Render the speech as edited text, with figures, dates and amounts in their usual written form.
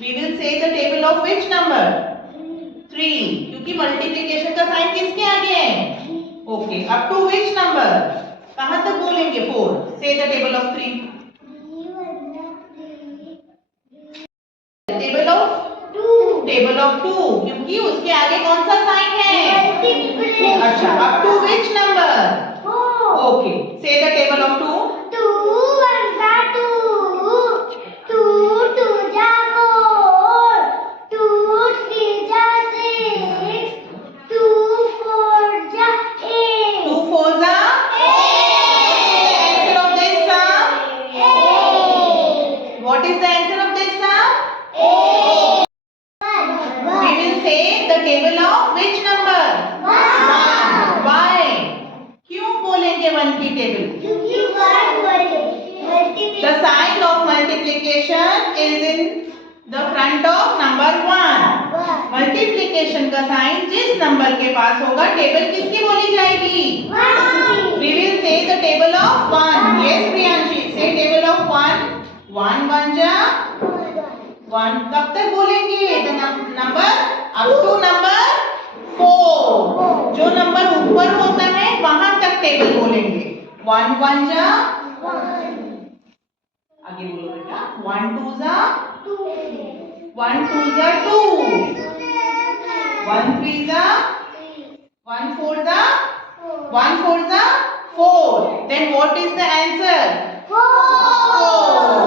We will say the table of which number? 3. क्योंकि multiplication का sign किसके आगे है? Okay, up to which number? कहां तक बोलेंगे? 4. Say the table of 3. Table of 2 क्योंकि उसके आगे कौन सा साइन है? अच्छा, up to which number? Okay, say the table of 2. 2 1 जा 2, 2 2 जा 4, 2 3 जा 6, 2 4 जा 8. 2 4 जा 8. Answer of this sum? 8. What is the answer of this sum? 8. We will say the table of which number? 1. Why? क्यों बोलेंगे 1 की टेबल? क्योंकि 1 The sign of multiplication is in the front of number 1. Multiplication का sign जिस number के पास होगा table किसकी बोली जाएगी? 1. We will say the table of 1. Yes, Priyanshi, say table of 1. 1 1 जा 1. कब तक बोलेंगे? The number up to number 4. जो नंबर ऊपर होता है वहां तक टेबल बोलेंगे. 1 1 जा 1. आगे बोलो बेटा. 1 2 जा 2. 1 2 जा 2. 1 3 जा 1 4 जा 1 4 जा 4. Then what is the answer? 4.